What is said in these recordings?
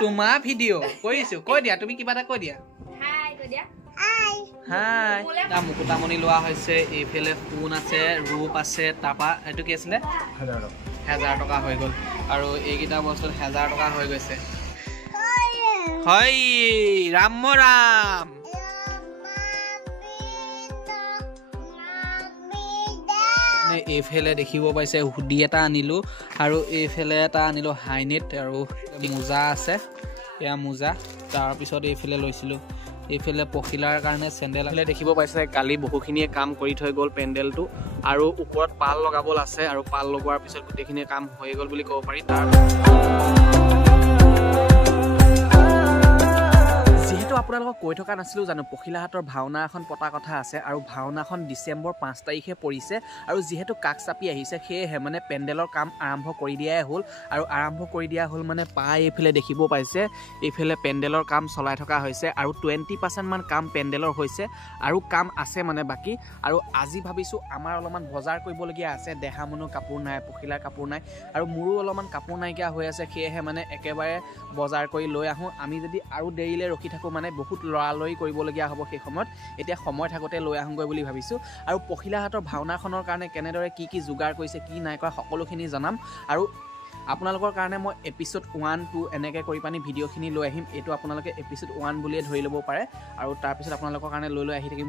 তোমাৰ ভিডিঅ' কৰিছো কৈ দিয়া তুমি কিবা এটা কৈ দিয়া হাই মুকুতামণি লোৱা হৈছে এইফালে সোণ আছে ৰূপ আছে তাৰপা এইটো কি আছিলে 1000 টকা হৈ গ'ল আৰু এইকেইটা বস্তুত 1000 টকা হৈ গৈছে হয় ৰাম ৰাম এইফালে দেখিব পাইছে হুডি এটা আনিলো আৰু এইফালে এটা আনিলো হাইনেট আৰু মোজা আছে এয়া মোজা তাৰপিছত এইফালে লৈছিলো এইফালে পখিলাৰ কাৰণে চেণ্ডেল আছিলে দেখিব পাইছে কালি বহুখিনিয়ে কাম কৰি থৈ গ'ল পেণ্ডেলটো আৰু ওপৰত পাল লগাবল আছে আৰু পাল লগোৱাৰ পিছত গোটেইখিনি কাম হৈ গ'ল বুলি ক'ব পাৰি তাৰ যেহেতু আপোনালোকক কৈ থকা নাছিলোঁ জানো পখিলাহাটৰ ভাওনা এখন পতা কথা আছে আৰু ভাওনাখন ডিচেম্বৰ 5 তাৰিখে পৰিছে আৰু যিহেতু কাষ চাপি আহিছে সেয়েহে মানে পেণ্ডেলৰ কাম আৰম্ভ কৰি দিয়াই হ'ল আৰু আৰম্ভ কৰি দিয়া হ'ল মানে পাই এইফালে দেখিব পাইছে এইফালে পেণ্ডেলৰ কাম চলাই থকা হৈছে আৰু 20% মান কাম পেণ্ডেলৰ হৈছে আৰু কাম আছে মানে বাকী আৰু আজি ভাবিছোঁ আমাৰ অলপমান বজাৰ কৰিবলগীয়া আছে দেহামনুৰ কাপোৰ নাই পখিলাৰ কাপোৰ নাই আৰু মোৰো অলপমান কাপোৰ নাইকিয়া হৈ আছে সেয়েহে মানে একেবাৰে বজাৰ কৰি লৈ আহোঁ আমি যদি আৰু দেৰিলৈ ৰখি থাকোঁ মানে বহুত লৰালৰি কৰিবলগীয়া হ'ব সেই সময়ত এতিয়া সময় থাকোঁতে লৈ আহোঁগৈ বুলি ভাবিছোঁ আৰু পখিলাহাটৰ ভাওনাখনৰ কাৰণে কেনেদৰে কি কি যোগাৰ কৰিছে কি নাই কৰা সকলোখিনি জনাম আৰু আপোনালোকৰ কাৰণে মই এপিছড 1 2 এনেকৈ কৰি পানি ভিডিঅ'খিনি লৈ আহিম এইটো আপোনালোকে এপিছড 1 বুলিয়ে ধৰি ল'ব পাৰে আৰু তাৰপিছত আপোনালোকৰ কাৰণে লৈ আহি থাকিম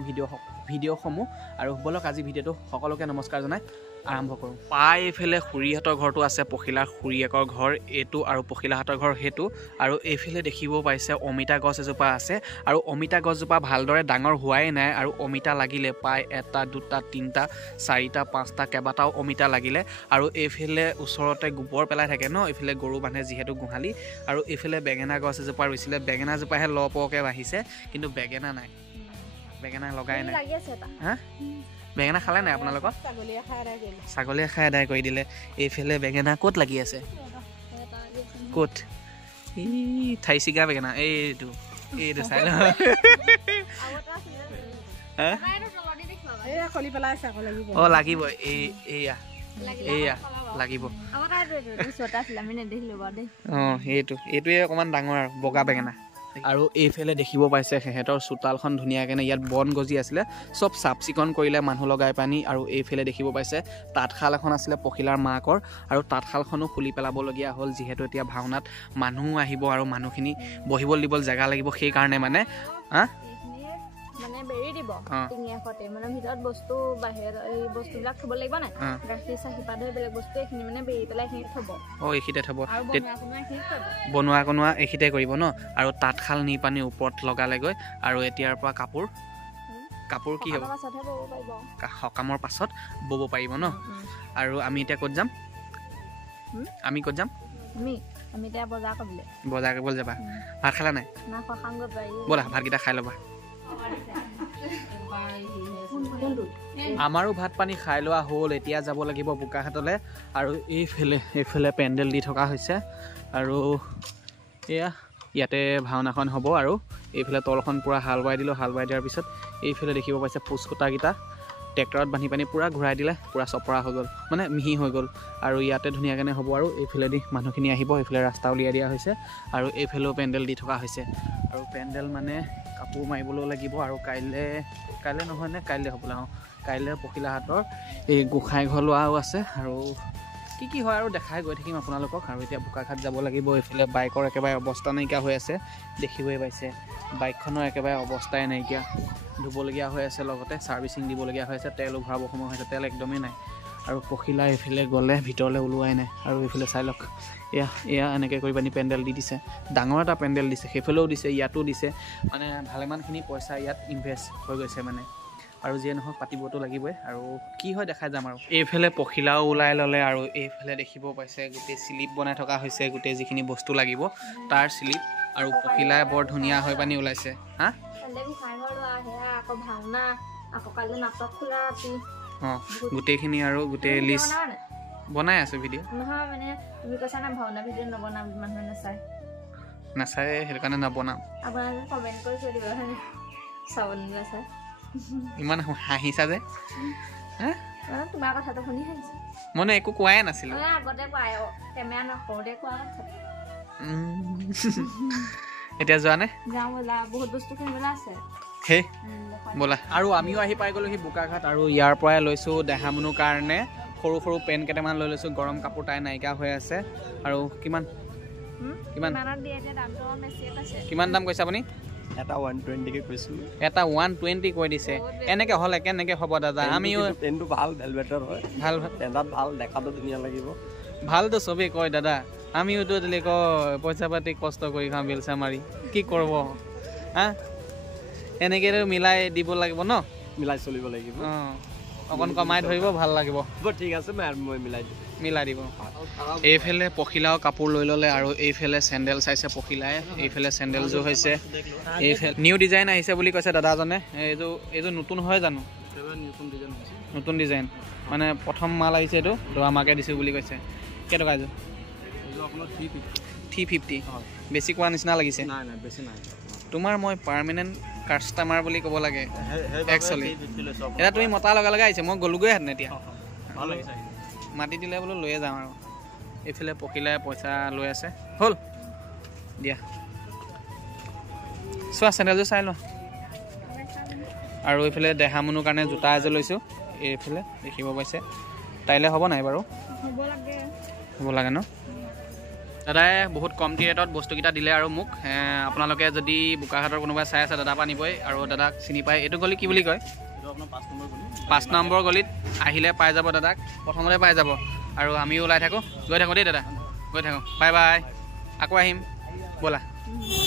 ভিডিঅ'সমূহ আৰু বলক আজি ভিডিঅ'টো সকলোকে নমস্কাৰ জনাই আৰম্ভ কৰোঁ পাই এইফালে খুৰীহঁতৰ ঘৰটো আছে পখিলাৰ খুৰীয়েকৰ ঘৰ এইটো আৰু পখিলাহাটৰ ঘৰ সেইটো আৰু এইফালে দেখিব পাইছে অমিতা গছ এজোপা আছে আৰু অমিতা গছজোপা ভালদৰে ডাঙৰ হোৱাই নাই আৰু অমিতা লাগিলে পাই 1 2 3 4 5টা কেইবাটাও অমিতা লাগিলে আৰু এইফালে ওচৰতে গোবৰ পেলাই থাকে ন এইফালে গৰু বান্ধে যিহেতু গোহালি আৰু এইফালে বেঙেনা গছ এজোপা ৰুইছিলে বেঙেনাজোপাহে লপকে বাঢ়িছে কিন্তু বেঙেনা নাই বেঙেনা লগাই নাই হা বেঙেনা খালে নাই আপোনালোকৰ ছাগলীয়ে খাই আদায় কৰি দিলে এইফালে বেঙেনা ক'ত লাগি আছে ক'ত ঠাই চিগা বেঙেনা এইটো চাই লওঁ অঁ লাগিব এয়া লাগিব অঁ এইটোৱে অকণমান ডাঙৰ আৰু বগা বেঙেনা আৰু এইফালে দেখিব পাইছে সিহঁতৰ চোতালখন ধুনীয়াকৈ ইয়াত বন গজি আছিলে চব চাফ চিকুণ কৰিলে মানুহ লগাই পানি আৰু এইফালে দেখিব পাইছে তাঁতশাল এখন আছিলে পখিলাৰ মাকৰ আৰু তাঁতশালখনো খুলি পেলাবলগীয়া হ'ল যিহেতু এতিয়া ভাওনাত মানুহ আহিব আৰু মানুহখিনি বহিবলৈ দিবলৈ জেগা লাগিব সেইকাৰণে মানে মানে বেৰি দিব টিঙিয়াখতে মানে ভিতৰত বস্তু বাহিৰত এই বস্তুবিলাক থব লাগিব নাই গাখীৰ চাখি পাত হৈ বেলেগ বস্তু এইখিনি মানে বেৰি পেলাই এইখিনিত থব এইখিনিতে থব বনোৱা কনোৱা এইখিনিতে কৰিব ন আৰু তাঁতশাল নি পানি ওপৰত লগালেগৈ আৰু এতিয়াৰ পৰা কাপোৰ কি হ'ব সকামৰ পাছত বব পাৰিব ন আৰু আমি এতিয়া ক'ত যাম আমি ক'ত যাম আমি এতিয়া বজাৰ কৰিবলৈ যাবা ভাত খালা নাই ব'লা ভাতকেইটা খাই ল'বা আমাৰো ভাত পানী খাই লোৱা হ'ল এতিয়া যাব লাগিব বোকাখাটলৈ আৰু এইফালে পেণ্ডেল দি থকা হৈছে আৰু ইয়াতে ভাওনাখন হ'ব আৰু এইফালে তলখন পূৰা হাল বাই দিলোঁ হাল বাই দিয়াৰ পিছত এইফালে দেখিব পাইছে ফুচ কুটাকেইটা ট্ৰেক্টৰত বান্ধি পানি পূৰা ঘূৰাই দিলে পূৰা চপৰা হৈ গ'ল মানে মিহি হৈ গ'ল আৰু ইয়াতে ধুনীয়াকৈ হ'ব আৰু এইফালেদি মানুহখিনি আহিব এইফালে ৰাস্তা উলিয়াই দিয়া হৈছে আৰু এইফালেও পেণ্ডেল দি থকা হৈছে আৰু পেণ্ডেল মানে কাপোৰ মাৰিবলৈও লাগিব আৰু কাইলৈ নহয় নে কাইলৈ হ'বলৈ কাইলৈ পখিলাহাটৰ এই গোঁসাই ঘৰ লোৱাও আছে আৰু কি হয় আৰু দেখাই গৈ থাকিম আপোনালোকক আৰু এতিয়া বোকাখাট যাব লাগিব এইফালে বাইকৰ একেবাৰে অৱস্থা নাইকিয়া হৈ আছে দেখিবই পাইছে বাইকখনৰ একেবাৰে অৱস্থাই নাইকিয়া ধুবলগীয়া হৈ আছে লগতে ছাৰ্ভিচিং দিবলগীয়া হৈ আছে তেলো ভৰাব সময় হৈছে তেল একদমেই নাই আৰু পখিলা এইফালে গ'লে ভিতৰলৈ ওলোৱাই নাই আৰু এইফালে চাই লওক এয়া এনেকৈ কৰি পানি পেণ্ডেল দি দিছে ডাঙৰ এটা পেণ্ডেল দিছে সেইফালেও দিছে ইয়াতো দিছে মানে ভালেমানখিনি পইচা ইয়াত ইনভেষ্ট হৈ গৈছে মানে আৰু যিয়ে নহওক পাতিবতো লাগিবই আৰু কি হয় দেখাই যাম আৰু এইফালে পখিলাও ওলাই ল'লে আৰু এইফালে দেখিব পাইছে গোটেই স্লিপ বনাই থকা হৈছে গোটেই যিখিনি বস্তু লাগিব তাৰ স্লিপ আৰু পখিলাই বৰ ধুনীয়া হৈ পানি ওলাইছে গোটেইখিনি আৰু গোটেই লিষ্ট বনাই আছো ভিডিঅ' নাচায় সেইটো কাৰণে নবনাম ইমান হাঁহিছা যে তোমাৰ কথাটো শুনি হাঁহিছো মানে একো কোৱাই নাছিলো এতিয়া যোৱা নে যাওঁ ব'লা বহুত বস্তু কিনিবলৈ আছে হে ব'লা আৰু আমিও আহি পাই গ'লো সেই বোকাঘাট আৰু ইয়াৰ পৰাই লৈছোঁ দেহামনুৰ কাৰণে সৰু সৰু পেণ্ট কেইটামান লৈ লৈছোঁ গৰম কাপোৰ তাই নাইকিয়া হৈ আছে আৰু কিমান কিমান দাম কৈছে আপুনি এটা 120 কে কৈছো এটা 120 কৈ দিছে এনেকে হলে কেনেকে হ'ব দাদা আমিও পেনটো ভাল ভেলভেটৰ হয় ভাল পেনটাত ভাল দেখাটো ধুনীয়া লাগিব ভালতো চবেই কয় দাদা আমিওতো দিলে পইচা পাতি কষ্ট কৰি খাওঁ বেলচা মাৰি কি কৰিব হা এনেকে মিলাই দিব লাগিব ন মিলাই চলিব লাগিব অকণ কমাই ধৰিব ভাল লাগিব ঠিক আছে মই মিলাই দিব এইফালে পখিলাও কাপোৰ লৈ ল'লে আৰু এইফালে চেণ্ডেল চাইছে পখিলাই এইফালে চেণ্ডেলযোৰ হৈছে এইফালে নিউ ডিজাইন আহিছে বুলি কৈছে দাদাজনে এইযোৰ নতুন হয় জানো নতুন ডিজাইন মানে প্ৰথম মাল আহিছে এইটো তো আমাকে দিছোঁ বুলি কৈছে কেইটকা এইযোৰ 350 বেছি কোৱা নিচিনা লাগিছে তোমাৰ মই পাৰ্মানেণ্ট কাষ্টমাৰ বুলি ক'ব লাগে একচুৱেলি এতিয়া তুমি মতা লগা লগা আহিছে মই গ'লোগৈ হেঁতেন এতিয়া মাতি দিলে বোলো লৈয়ে যাওঁ আৰু এইফালে পখিলাই পইচা লৈ আছে হ'ল দিয়া চোৱা চেণ্ডেলযোৰ চাই লোৱা আৰু এইফালে দেহামনুৰ কাৰণে জোতা এযোৰ লৈছোঁ এইফালে দেখিব পাইছে তাইলে হ'ব নাই বাৰু হ'ব লাগে ন দাদাই বহুত কমটি ৰেটত বস্তুকেইটা দিলে আৰু মোক আপোনালোকে যদি বোকাঘাটৰ কোনোবাই চাই আছে দাদাৰ পৰা নিবই আৰু দাদাক চিনি পায় এইটো গলি কি বুলি কয় 5 নম্বৰ গলিত আহিলে পাই যাব দাদাক প্ৰথমতে পাই যাব আৰু আমিও ওলাই থাকোঁ গৈ থাকোঁ দেই দাদা গৈ থাকোঁ বাই বাই আকৌ আহিম ব'লা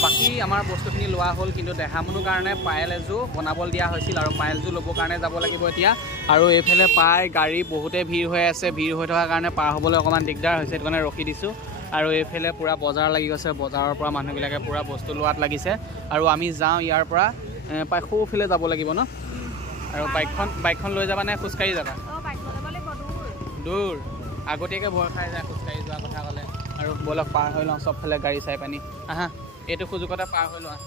বাকী আমাৰ বস্তুখিনি লোৱা হ'ল কিন্তু দেহামনুৰ কাৰণে পায়েল এযোৰ বনাবলৈ দিয়া হৈছিল আৰু পায়েলযোৰ ল'বৰ কাৰণে যাব লাগিব এতিয়া আৰু এইফালে পাই গাড়ী বহুতে ভিৰ হৈ আছে ভিৰ হৈ থকাৰ কাৰণে পাৰ হ'বলৈ অকণমান দিগদাৰ হৈছে সেইটো কাৰণে ৰখি দিছোঁ আৰু এইফালে পূৰা বজাৰ লাগি গৈছে বজাৰৰ পৰা মানুহবিলাকে পূৰা বস্তু লোৱাত লাগিছে আৰু আমি যাওঁ ইয়াৰ পৰা প্ৰায় সৌফালে যাব লাগিব ন আৰু বাইকখন লৈ যাবা নে খোজকাঢ়ি যাবা দূৰ আগতীয়াকৈ ভয় খাই যায় খোজকাঢ়ি যোৱা কথা ক'লে আৰু ব'লক পাৰ হৈ লওঁ চবফালে গাড়ী চাই পানী আহা এইটো সুযোগতে পাৰ হৈ লোৱা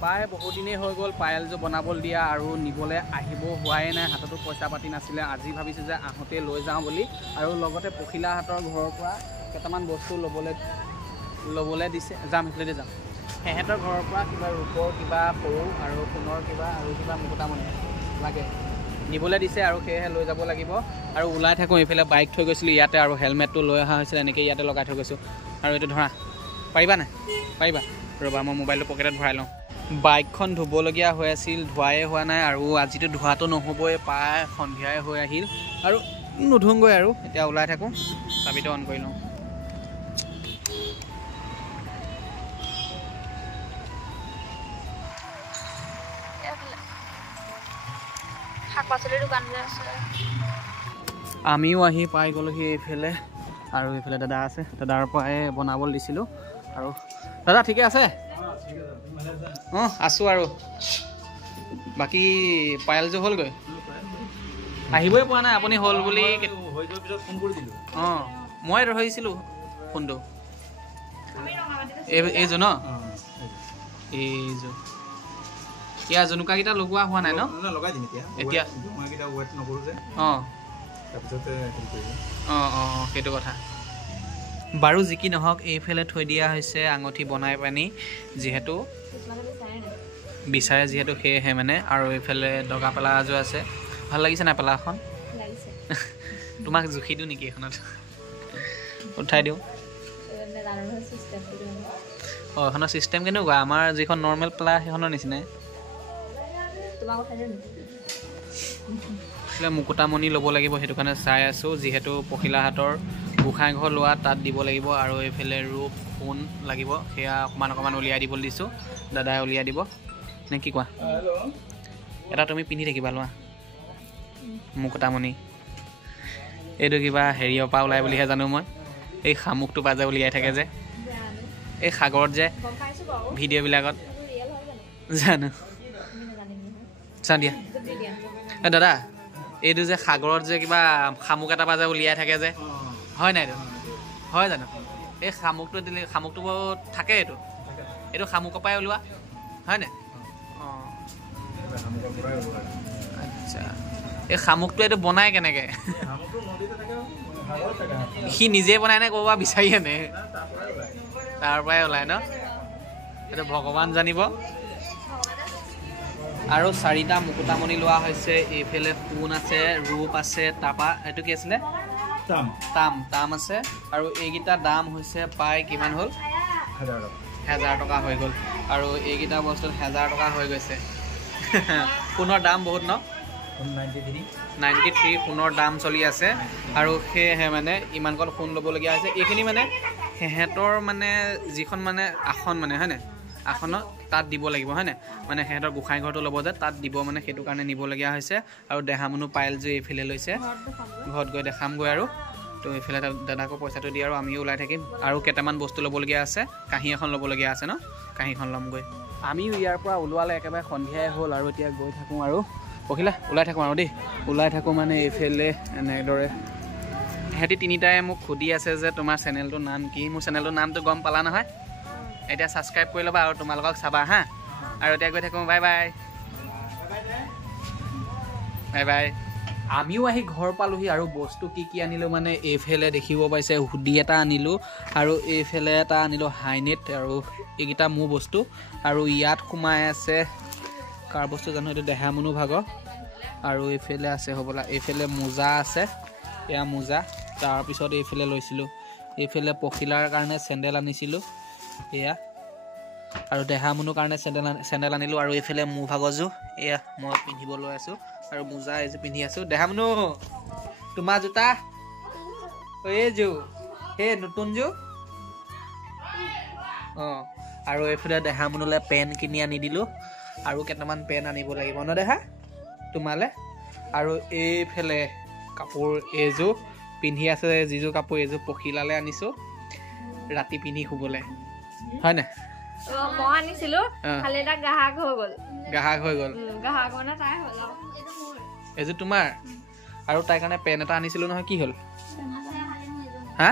প্ৰায় বহুত দিনেই হৈ গ'ল পায়েলযোৰ বনাবলৈ দিয়া আৰু নিবলৈ আহিব হোৱাই নাই হাততো পইচা পাতি নাছিলে আজি ভাবিছোঁ যে আহোঁতে লৈ যাওঁ বুলি আৰু লগতে পখিলাহাটৰ ঘৰৰ পৰা কেইটামান বস্তু ল'বলৈ দিছে যাম সেইফালেদি যাম সিহঁতৰ ঘৰৰ পৰা কিবা ৰূপৰ কিবা সৰু আৰু সোণৰ কিবা আৰু কিবা মুকুতামণি লাগে নিবলৈ দিছে আৰু সেয়েহে লৈ যাব লাগিব আৰু ওলাই থাকোঁ এইফালে বাইক থৈ গৈছিলোঁ ইয়াতে আৰু হেলমেটটো লৈ অহা হৈছিলে এনেকৈ ইয়াতে লগাই থৈ গৈছোঁ আৰু এইটো ধৰা পাৰিবা নাই পাৰিবা ৰ'বা মই মোবাইলটো পকেটত ভৰাই লওঁ বাইকখন ধুবলগীয়া হৈ আছিল ধোৱাই হোৱা নাই আৰু আজিতো ধোৱাটো নহ'বই প্ৰায় সন্ধিয়াই হৈ আহিল আৰু নুধুংগৈ আৰু এতিয়া ওলাই থাকোঁ চাবিটো অন কৰি লওঁ আমিও আহি পাই গ'লোহি এইফালে আৰু এইফালে দাদা আছে দাদাৰ পৰাই বনাবলৈ দিছিলোঁ আৰু দাদা ঠিকে আছে আছোঁ আৰু বাকী পায়েলযোৰ হ'লগৈ আহিবই পৰা নাই আপুনি হ'ল বুলি মই ধৰিছিলোঁ ফোনটো এইযোৰ ন এইযোৰ ইয়াৰ জোনোকাকেইটা লগোৱা হোৱা নাই ন এতিয়া সেইটো কথা বাৰু যি কি নহওক এইফালে থৈ দিয়া হৈছে আঙুঠি বনাই পানি যিহেতু বিচাৰে যিহেতু সেয়েহে মানে আৰু এইফালে দগা পেলা এযোৰ আছে ভাল লাগিছে নাই পেলাখন তোমাক জুখি দিওঁ নেকি এখনত উঠাই দিওঁ এখনৰ চিষ্টেম কেনেকুৱা আমাৰ যিখন নৰ্মেল পেলা সেইখনৰ নিচিনাই মুকুতামণি ল'ব লাগিব সেইটো কাৰণে চাই আছোঁ যিহেতু পখিলাহাটৰ গোঁসাই ঘৰ লোৱা তাত দিব লাগিব আৰু এইফালে ৰূপ সোণ লাগিব সেয়া অকণমান উলিয়াই দিবলৈ দিছোঁ দাদাই উলিয়াই দিব নে কি কোৱা এটা তুমি পিন্ধি থাকিবা লোৱা মুকুতামণি এইটো কিবা হেৰিয়ৰ পৰা ওলাই বুলিহে জানো মই এই শামুকটো পৰা যে উলিয়াই থাকে যে এই সাগৰত যে ভিডিঅ'বিলাকত জানো চাওঁ দিয়া দাদা এইটো যে সাগৰত যে কিবা শামুক এটা পৰা যে উলিয়াই থাকে যে হয় নাই এইটো হয় জানো এই শামুকটো দিলে শামুকটো থাকে এইটো শামুকৰ পৰাই ওলোৱা হয় নাই আচ্ছা এই শামুকটো এইটো বনাই কেনেকৈ সি নিজে বনাই নে ক'ৰবাত বিচাৰি আনে তাৰ পৰাই ওলাই ন এইটো ভগৱান জানিব আৰু 4টা মুকুতামণি লোৱা হৈছে এইফালে সোণ আছে ৰূপ আছে তাৰপা এইটো কি আছিলে তাম আছে আৰু এইকেইটা দাম হৈছে প্ৰায় কিমান হ'ল 1000 টকা হৈ গ'ল আৰু এইকেইটা বস্তুত 1000 টকা হৈ গৈছে সোণৰ দাম বহুত ন 93 সোণৰ দাম চলি আছে আৰু সেয়েহে মানে ইমানকণ সোণ ল'বলগীয়া হৈছে এইখিনি মানে সিহঁতৰ মানে যিখন মানে আসন মানে হয়নে আসনত তাত দিব লাগিব হয়নে মানে সিহঁতৰ গোসাঁই ঘৰটো ল'ব যে তাত দিব মানে সেইটো কাৰণে নিবলগীয়া হৈছে আৰু দেহামনু পাইলযোৰ এইফালে লৈছে ঘৰত গৈ দেখামগৈ আৰু তো এইফালে দাদাকো পইচাটো দি আৰু আমিও ওলাই থাকিম আৰু কেইটামান বস্তু ল'বলগীয়া আছে কাঁহী এখন ল'বলগীয়া আছে ন কাঁহীখন ল'মগৈ আমিও ইয়াৰ পৰা ওলোৱালে একেবাৰে সন্ধিয়াই হ'ল আৰু এতিয়া গৈ থাকোঁ আৰু পখিলা ওলাই থাকোঁ আৰু দেই ওলাই থাকোঁ মানে এইফালে এনেদৰে সিহঁতি তিনিটাই মোক সুধি আছে যে তোমাৰ চেনেলটোৰ নাম কি মোৰ চেনেলটোৰ নামটো গম পালা নহয় এতিয়া ছাবস্ক্ৰাইব কৰি ল'বা আৰু তোমালোকক চাবা হা আৰু এতিয়া গৈ থাকোঁ বাই বাই বাই বাই আমিও আহি ঘৰ পালোহি আৰু বস্তু কি আনিলোঁ মানে এইফালে দেখিব পাইছে হুডি এটা আনিলোঁ আৰু এইফালে এটা আনিলোঁ হাইনেট আৰু এইকেইটা মোৰ বস্তু আৰু ইয়াত সোমাই আছে কাৰ বস্তু জানো এইটো দেহামনু ভাগৰ আৰু এইফালে আছে হ'বলা এইফালে মোজা আছে এয়া মোজা তাৰপিছত এইফালে লৈছিলোঁ এইফালে পখিলাৰ কাৰণে চেণ্ডেল আনিছিলোঁ এয়া আৰু দেহামনুৰ কাৰণে চেণ্ডেল আনিলোঁ আৰু এইফালে মোৰ ভাগৰযোৰ এয়া মই পিন্ধিব লৈ আছোঁ আৰু মোজা এইযোৰ পিন্ধি আছোঁ দেহামনু তোমাৰ জোতা এইযোৰ সেই নতুনযোৰ অঁ আৰু এইফালে দেহামনুলৈ পেন কিনি আনি দিলোঁ আৰু কেইটামান পেন আনিব লাগিব ন দেহা তোমালৈ আৰু এইফালে কাপোৰ এইযোৰ পিন্ধি আছে যিযোৰ কাপোৰ এইযোৰ পখিলালৈ আনিছোঁ ৰাতি পিন্ধি শুবলৈ হয় নাই মই আনিছিলোঁ খালি এটা গ্ৰাহক হৈ গ'ল গ্ৰাহক মানে তাই হ'ল এইযোৰ তোমাৰ আৰু তাইৰ কাৰণে পেন এটা আনিছিলোঁ নহয় কি হ'ল হা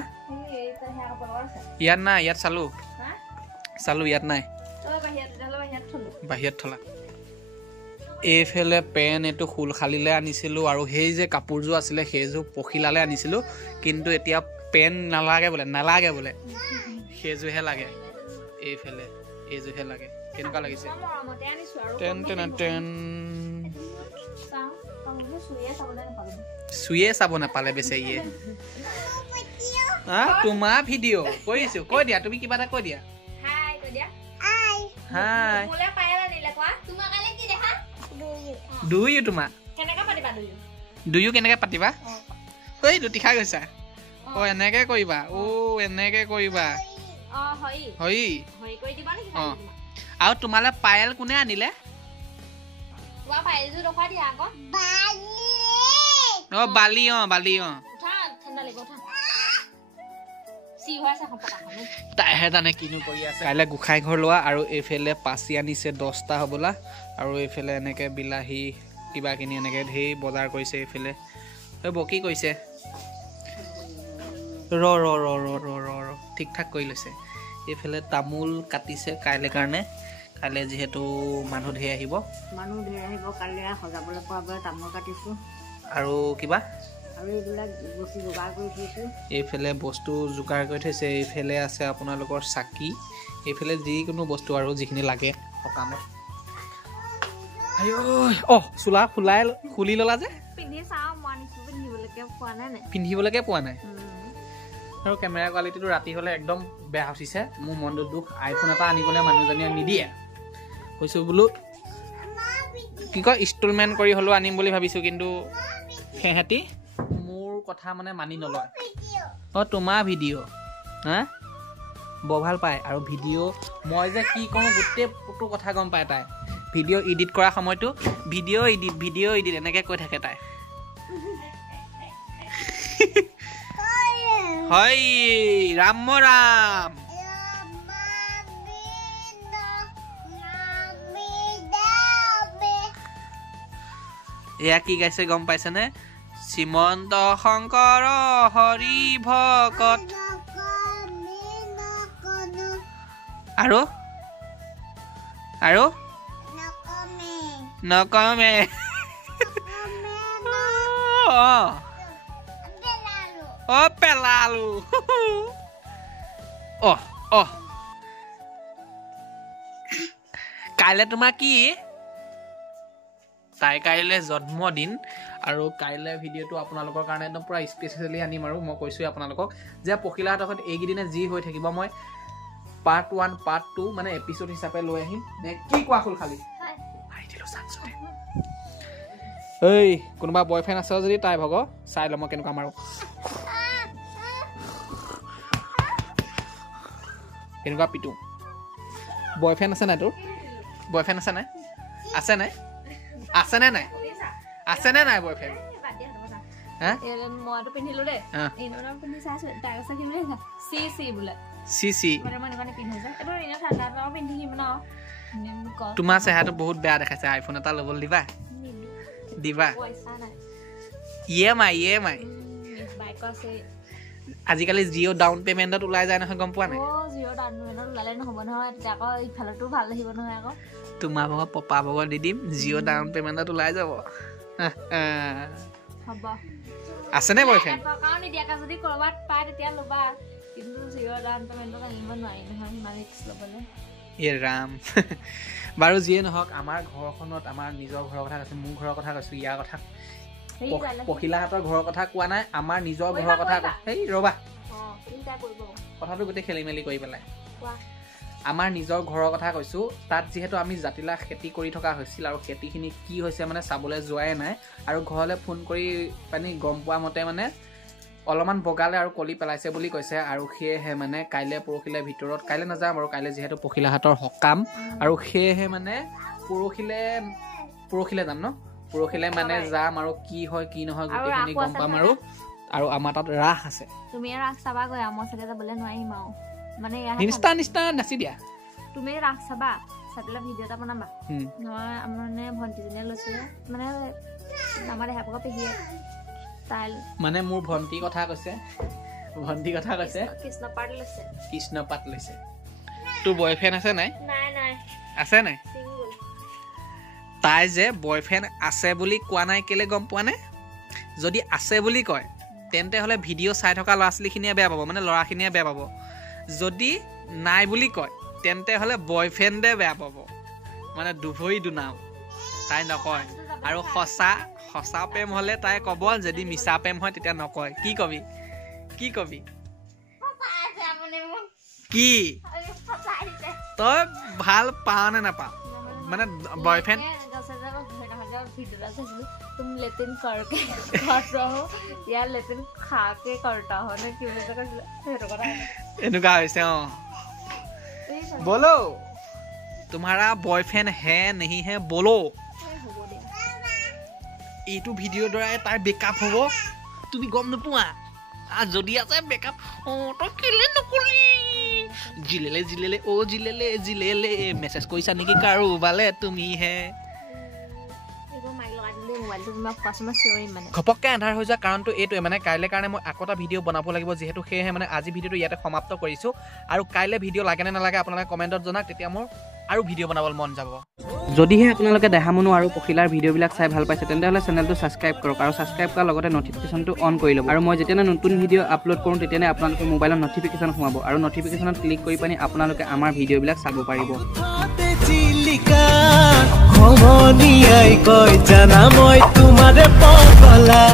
ইয়াত নাই ইয়াত চালোঁ ইয়াত নাই বাহিৰত থলা এইফালে পেন এইটো খুলখালিলৈ আনিছিলোঁ আৰু সেই যে কাপোৰযোৰ আছিলে সেইযোৰ পখিলালৈ আনিছিলোঁ কিন্তু এতিয়া পেন নালাগে বোলে সেইযোৰহে লাগে এইফালে এইযোৰহে লাগে কেনেকুৱা লাগিছে চুয়ে চাব নাপালে বেচেৰিয়ে তোমাৰ ভিডিঅ' কৰিছোঁ কৈ দিয়া তুমি কিবা এটা কৈ দিয়া হাই দুয়ো তোমাৰ দুয়ো কেনেকৈ পাতিবা ঐ লুটি খাই গৈছা অ' এনেকৈ কৰিবা এনেকৈ কৰিবা হয় আৰু তোমালৈ পায়েল কোনে আনিলে বালি তাইহে জানে কিনো কৰি আছে কাইলৈ গোসাঁই ঘৰ লোৱা আৰু এইফালে পাচি আনিছে 10টা হ'বলা আৰু এইফালে এনেকৈ বিলাহী কিবা কিনি এনেকৈ ধেৰ বজাৰ কৰিছে এইফালে বকি কৈছে ৰ ঠিক ঠাক কৰি লৈছে এইফালে তামোল কাটিছে কাইলৈ কাৰণে কাইলৈ যিহেতু মানুহ ধেৰ আহিব কাইলৈ সজাবলৈ পৰা তামোল কাটিছোঁ আৰু কিবা এইফালে বস্তু যোগাৰ কৰি থৈছে এইফালে আছে আপোনালোকৰ চাকি এইফালে যিকোনো বস্তু আৰু যিখিনি লাগে সকামত চোলা খুলি ল'লা যে পিন্ধিবলৈকে পোৱা নাই আৰু কেমেৰা কোৱালিটিটো ৰাতি হ'লে একদম বেয়া হৈছিলে মোৰ মনটো দুখ আইফোন এটা আনিবলৈ মানুহজনীয়ে নিদিয়ে কৈছোঁ বোলো কি কয় ইনষ্টলমেণ্ট কৰি হ'লেও আনিম বুলি ভাবিছোঁ কিন্তু সিহঁতি মোৰ কথা মানে মানি নলয় তোমাৰ ভিডিঅ' হা বৰ ভাল পায় আৰু ভিডিঅ' মই যে কি কৰোঁ গোটেইটো কথা গম পায় তাই ভিডিঅ' এডিট কৰা সময়তো ভিডিঅ' এডিট এনেকৈ কৈ থাকে তাই হয় ৰাম এয়া কি গাইছে গম পাইছেনে শ্ৰীমন্ত শংকৰ হৰি ভকত আৰু নকমে অ পেলালো অ কাইলে তোমাৰ কি তাই কাইলে জন্মদিন আৰু কাইলে ভিডিঅ'টো আপোনালোকৰ কাৰণে একদম পুৰা স্পেচিয়েলি আনিম আৰু মই কৈছোৱে আপোনালোকক যে পখিলাহঁতত এইকেইদিনে যি হৈ থাকিব মই পাৰ্ট 1 পাৰ্ট 2 মানে এপিসোড হিচাপে লৈ আহিম নে কি কোৱা হল খালি আই দিলো চান্সতে এই কোনোবা বয়ফ্ৰেণ্ড আছে যদি তাই ভগ চাই লম কেনেকুৱা মাৰো কেনেকুৱা পিটু বয়ফ্ৰেণ্ড আছে নাই তোৰ বয়ফ্ৰেণ্ড আছে নাই আছে নাই আছে নে নাই আছে নে নাই বয়ফ্ৰেণ্ড হা মইটো পিন্ধিলো দে ইনোনা পিন্ধি চাইছো তাই কৈছে কি বুলি সি সি বুলে সি সি মানে পিন্ধে যে এটো ইনো ঠাণ্ডা নাও পিন্ধিম ন তোমাৰ চেহাটো বহুত বেয়া দেখাইছে আইফোন এটা ল'ব দিবা দিবা পইচা নাই ইএমআই বাইক আছে আজিকালি জিঅ ডাউন পেমেন্টত ওলাই যায় নহয় গম পোৱা নাই ও জিঅ ডাউন পেমেন্টত ওলালে নহব নহয় আকৌ ইফালটো ভাল আহিব নহয় আকৌ তোমাৰ ভগ পপা ভগ দি দিম জিঅ ডাউন পেমেন্টত ওলাই যাব হ'ব আছে নে বয়ফ্ৰেণ্ড কাৰণ নিদিয়াকা যদি কৰবাত পাই তেতিয়া লবা কিন্তু জিঅ ডাউন পেমেন্টত আনিব নোৱাৰি নহয় ইমান ৰিস্ক লবলে এ ৰাম বাৰু যিয়ে নহওক আমাৰ ঘৰখনত আমাৰ নিজৰ ঘৰৰ কথা কৈছো মোৰ ঘৰৰ কথা কৈছো ইয়াৰ কথা পখিলাহঁতৰ ঘৰৰ কথা কোৱা নাই আমাৰ নিজৰ ঘৰৰ কথা হেই ৰবা কথাটো গোটেই খেলি মেলি কৰি পেলাই আমাৰ নিজৰ ঘৰৰ কথা কৈছো তাত যিহেতু আমি জাতিলাও খেতি কৰি থকা হৈছিল আৰু খেতিখিনি কি হৈছে মানে চাবলৈ যোৱাই নাই আৰু ঘৰলৈ ফোন কৰি পানি গম পোৱা মতে মানে অলপমান বগালে আৰু কলি পেলাইছে বুলি কৈছে আৰু সেয়েহে মানে কাইলে পৰখিলে ভিতৰত কাইলে নাযাম আৰু কাইলে যিহেতু পখিলাহঁতৰ সকাম আৰু সেয়েহে মানে পৰখিলে যাম ন পৰখিলে মানে যাম আৰু কি হয় কি নহয় গোটেইখিনি গম পাম আৰু আমাৰ তাত ৰাস আছে তুমি ৰাস চাবা গৈ আমাৰ চাগে যাবলৈ নোৱাৰিম আৰু মানে নিষ্টা নাচি দিয়া তুমি ৰাস চাবা চাইলে ভিডিঅ' এটা বনাবা নহয় আমাৰ মানে ভণ্টিজনীয়ে লৈছে মানে আমাৰ দেহাপক পেহিয়ে তাই মানে মোৰ ভণ্টি কথা কৈছে কৃষ্ণ পাত লৈছে তোৰ বয়ফ্ৰেণ্ড আছে নাই আছে নাই তাই যে বয়ফ্ৰেণ্ড আছে বুলি কোৱা নাই কেলে গম পোৱা নে যদি আছে বুলি কয় তেন্তে হলে ভিডিঅ' চাই থকা ল'ৰা ছোৱালীখিনিয়ে বেয়া পাব মানে ল'ৰাখিনিয়ে বেয়া পাব যদি নাই বুলি কয় তেন্তে হলে বয়ফ্ৰেণ্ডে বেয়া পাব মানে দুভৰি দুনাও তাই নকয় আৰু সঁচা প্ৰেম হলে তাই কব যদি মিছা প্ৰেম হয় তেতিয়া নকয় কি কবি কি তই ভাল পাও নে নাপাও মানে বয়ফ্ৰেণ্ড तुम लेटिन करके कर रहो या लेटिन खा के करता हो ना क्यों लेता कर एनुका होइसे बोलो तुम्हारा बॉयफ्रेंड है नहीं है बोलो एटू वीडियो द्वारा तार बेकअप होबो तुमी गम नपुआ आ जदी আছে बेकअप ओ तो केले नकली जिलेले ओ जिलेले मेसेज कइसा नेकी कारू बाले तुमी है ঘপককে আন্ধাৰ হৈ যোৱা কাৰণটো এইটোৱে মানে কাইলে কাৰণে মই আকটা ভিডিঅ' বনাব লাগিব যেহেতু সেয়েহে মানে আজি ভিডিঅ'টো ইয়াতে সমাপ্ত কৰিছো আৰু কাইলে ভিডিঅ' লাগে নে নালাগে আপোনালোকে কমেণ্টত জনাওক তেতিয়া মোৰ আৰু ভিডিঅ' বনাবলৈ মন যাব যদিহে আপোনালোকে দেহামনু আৰু পখিলাৰ ভিডিঅ'বিলাক চাই ভাল পাইছে তেন্তে হলে চেনেলটো সাবস্ক্ৰাইব কৰক আৰু সাবস্ক্ৰাইব কৰাৰ লগতে নটিফিকেশ্যনটো অন কৰি ল'ব আৰু মই যেতিয়া নতুন ভিডিঅ' আপলোড কৰোঁ তেতিয়া আপোনালোকৰ মোবাইলত নটিফিকেশ্যন সোমাব আৰু নটিফিকেশ্যনত ক্লিক কৰি পানি আপোনালোকে আমাৰ ভিডিঅ'বিলাক চাব পাৰিব সমনিয়াই কয় জানা মই তোমাৰে পগলা